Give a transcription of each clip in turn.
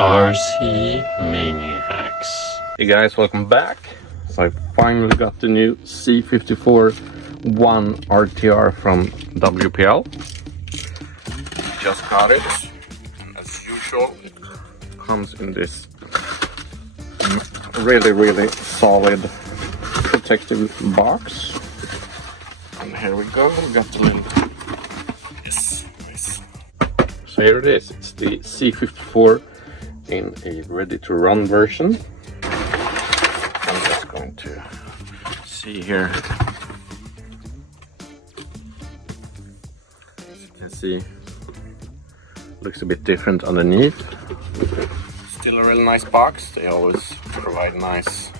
RC Maniacs. Hey guys, welcome back. So I finally got the new C54-1 RTR from WPL. Just got it. And as usual, it comes in this really solid protective box. And here we go, we got the little... Yes, nice. So here it is, it's the C54 in a ready-to-run version. I'm just going to see here. As you can see, looks a bit different underneath. Still a really nice box. They always provide nice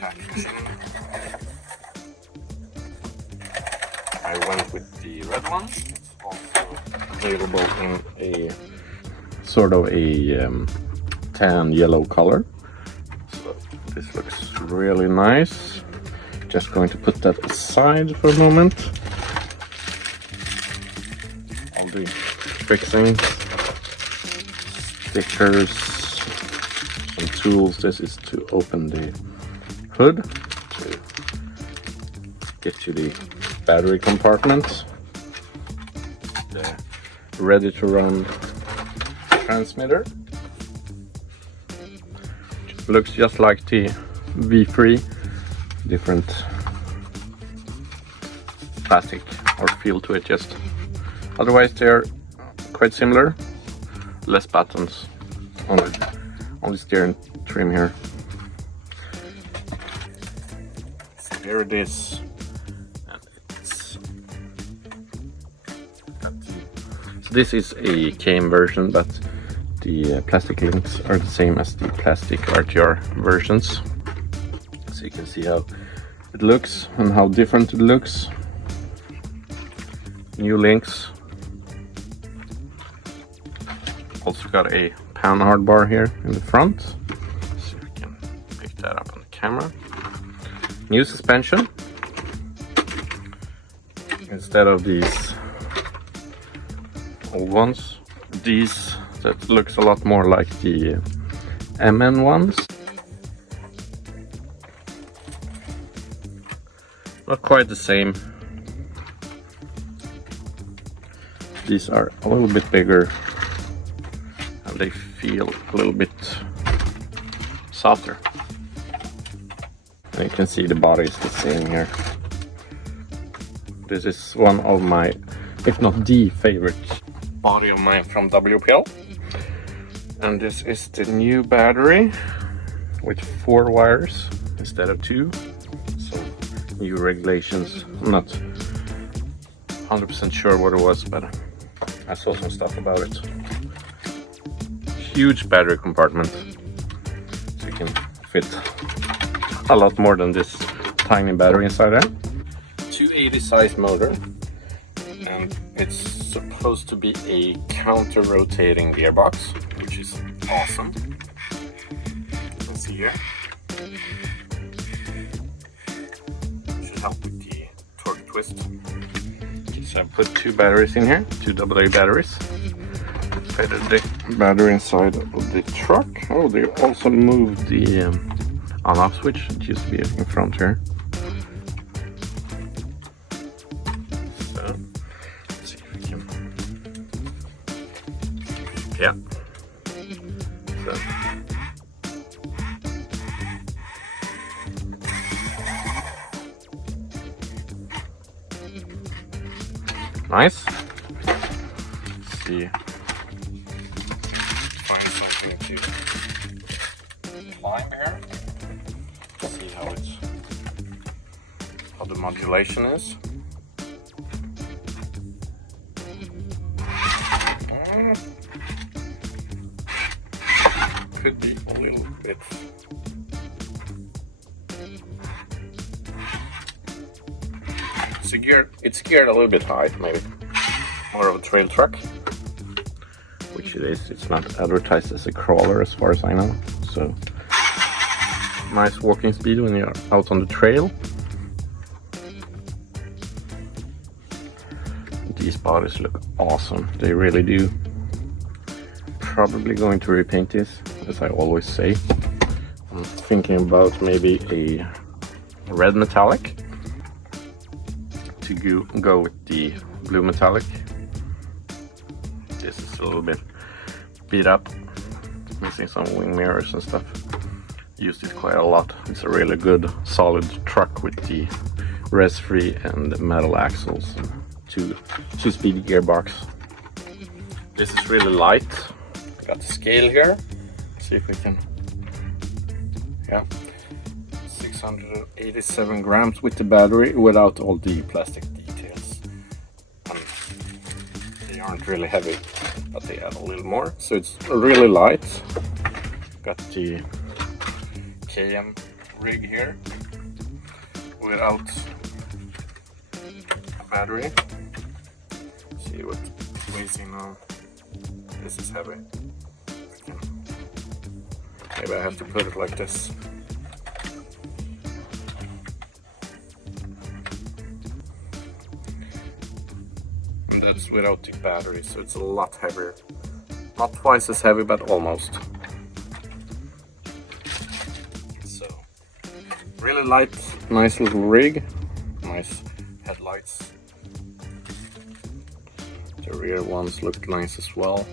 packaging. I went with the red one. It's also available in a sort of a tan yellow color. So this looks really nice. Just going to put that aside for a moment. All the fixing, stickers, some tools. This is to open the hood to get to the battery compartment. The ready to run transmitter. Looks just like the V3, different plastic or feel to it, just otherwise they're quite similar. Less buttons on the steering trim here. So here it is, and it's got the, so this is a KM version, but the plastic links are the same as the plastic RTR versions. So you can see how it looks and how different it looks. New links. Also got a panhard bar here in the front. So we can pick that up on the camera. New suspension. Instead of these old ones, these that looks a lot more like the MN ones. Not quite the same. These are a little bit bigger and they feel a little bit softer. And you can see the body is the same here. This is one of my, if not the favorite body of mine from WPL. And this is the new battery with 4 wires instead of 2. So new regulations. I'm not 100% sure what it was, but I saw some stuff about it. Huge battery compartment, so you can fit a lot more than this tiny battery inside there. 280 size motor, and it's supposed to be a counter-rotating gearbox, which is awesome. You can see here. Should help with the torque twist. So I put 2 batteries in here, 2 AA batteries. Fitted the battery inside of the truck. Oh, they also moved the on-off switch. It used to be in front here. So, let's see if we can. Yeah. So. Nice. Let's see. Find something to climb here. See how the modulation is. Could be a little bit. It's geared a little bit high, maybe. More of a trail truck. Which it is. It's not advertised as a crawler as far as I know. So nice walking speed when you're out on the trail. These bodies look awesome. They really do. probably going to repaint this, as I always say. I'm thinking about maybe a red metallic to go with the blue metallic. This is a little bit beat up, missing some wing mirrors and stuff. Used it quite a lot. It's a really good solid truck with the res-free and metal axles and two-speed gearbox. This is really light. Got the scale here. Let's see if we can. Yeah, 687 grams with the battery without all the plastic details. They aren't really heavy, but they add a little more, so it's really light. Got the KM rig here without a battery. See what weighs in on. This is heavy. Maybe I have to put it like this. And that's without the battery, so it's a lot heavier. Not twice as heavy, but almost. So, really light, nice little rig. Nice headlights. The rear ones look nice as well.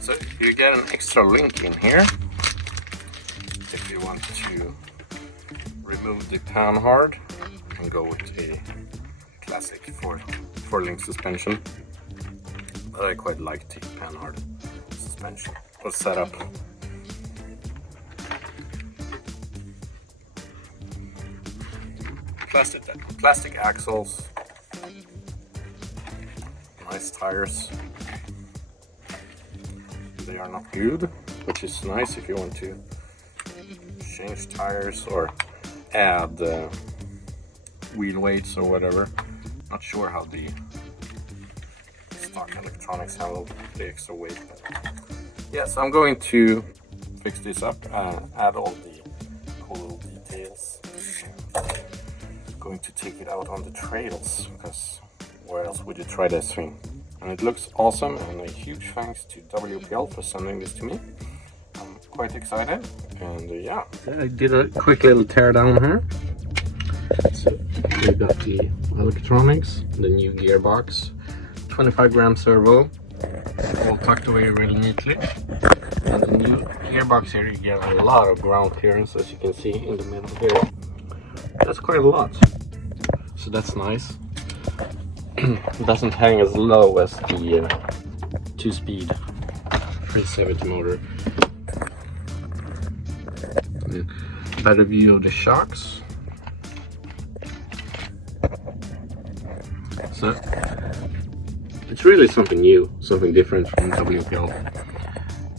So you get an extra link in here if you want to remove the panhard and go with a classic four-link suspension. But I quite like the panhard suspension or setup. Plastic axles, nice tires. They are not good, which is nice if you want to change tires or add wheel weights or whatever. Not sure how the stock electronics handle the extra weight. But yes, I'm going to fix this up, add all the cool little details. Going to take it out on the trails, because where else would you try this thing? And it looks awesome, and a huge thanks to WPL for sending this to me. I'm quite excited, and yeah, I did a quick little tear down here. So we got the electronics, the new gearbox, 25 gram servo, all tucked away really neatly. And the new gearbox here, you get a lot of ground clearance, as you can see in the middle here. That's quite a lot, so that's nice. It doesn't hang as low as the 2-speed 370 motor. Better view of the shocks. So it's really something new, something different from WPL.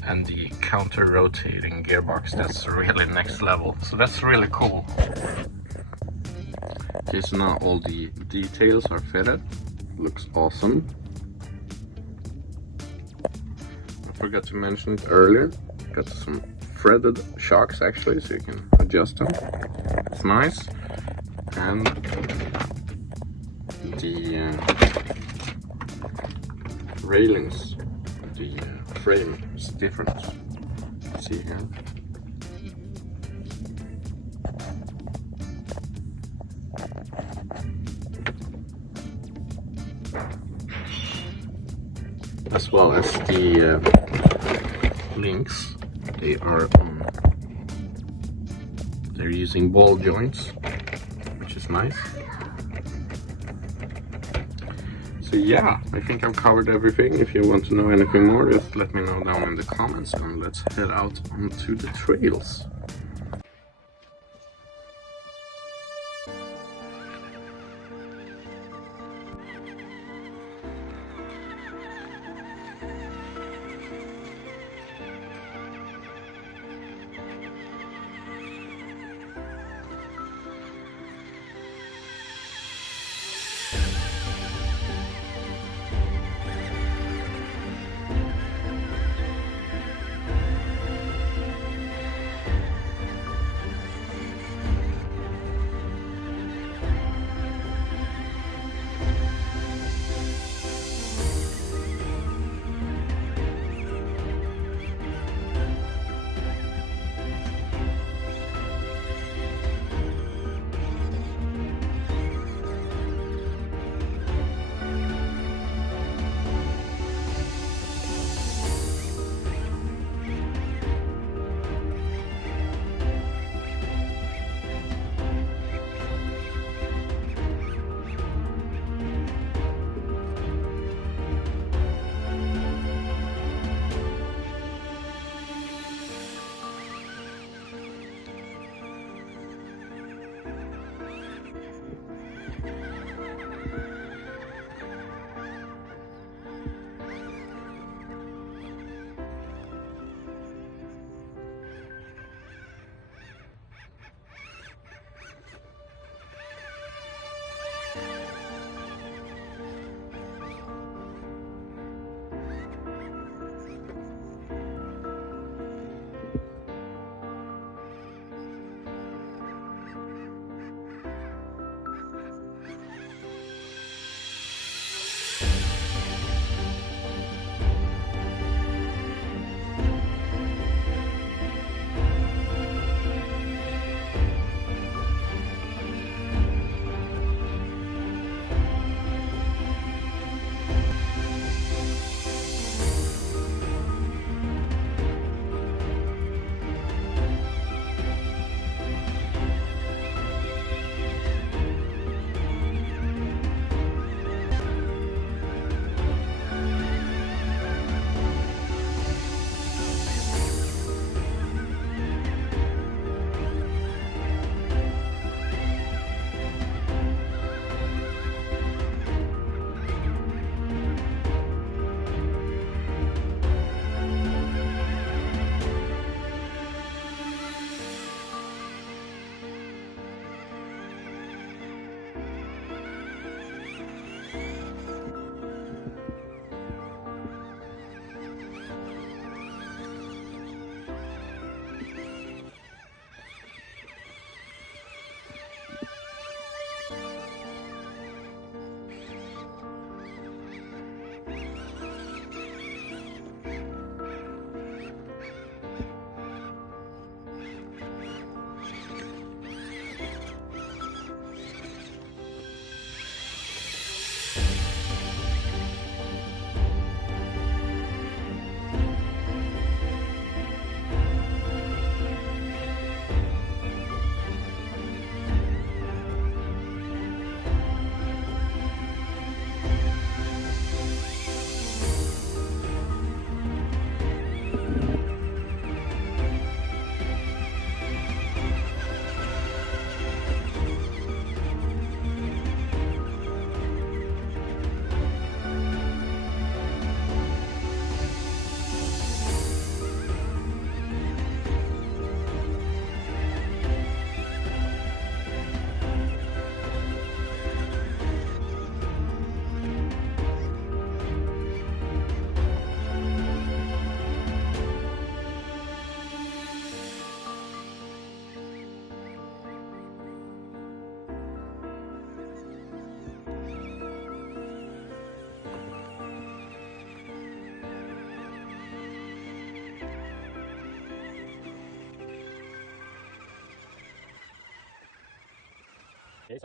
And the counter-rotating gearbox, that's really next level. So that's really cool. Okay, so now all the details are fitted. Looks awesome. I forgot to mention it earlier. Got some threaded shocks actually, so you can adjust them. It's nice. And the railings, the frame is different. Let's see here. As well as the links, they're using ball joints, which is nice. So yeah, I think I've covered everything. If you want to know anything more, just let me know down in the comments, and let's head out onto the trails.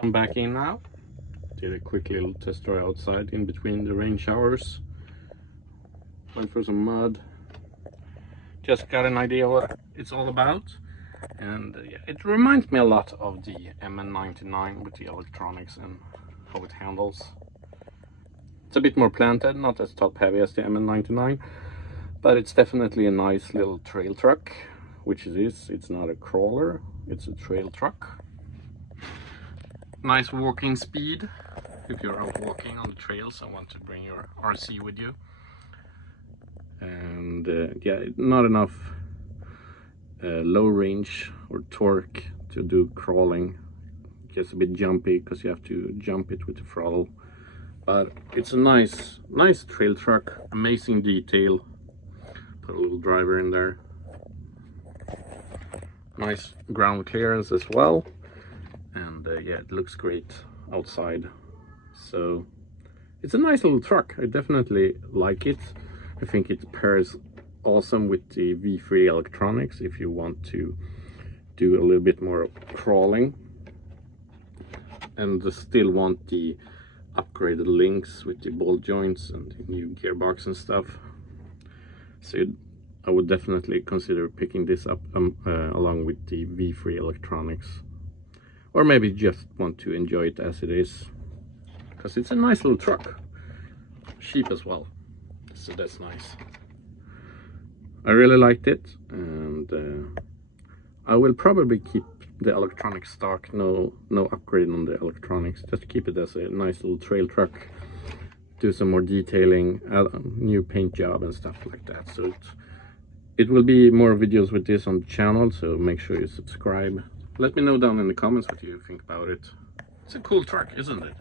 I'm back in now. Did a quick little test drive outside in between the rain showers. Went for some mud. Just got an idea what it's all about. And yeah, it reminds me a lot of the MN99 with the electronics and how it handles. It's a bit more planted, not as top heavy as the MN99, but it's definitely a nice little trail truck, which it is. It's not a crawler, it's a trail truck. Nice walking speed if you're out walking on the trails and want to bring your RC with you. And yeah, not enough low range or torque to do crawling. Gets a bit jumpy because you have to jump it with the throttle. But it's a nice trail truck, amazing detail. Put a little driver in there. Nice ground clearance as well. And yeah, it looks great outside. So it's a nice little truck. I definitely like it. I think it pairs awesome with the V3 electronics if you want to do a little bit more crawling and still want the upgraded links with the ball joints and the new gearbox and stuff. So I would definitely consider picking this up along with the V3 electronics, or maybe just want to enjoy it as it is, because it's a nice little truck, cheap as well, so that's nice. I really liked it, and I will probably keep the electronics stock, no upgrade on the electronics, just keep it as a nice little trail truck, do some more detailing, new paint job and stuff like that. So it will be more videos with this on the channel, so make sure you subscribe. Let me know down in the comments what you think about it. It's a cool truck, isn't it?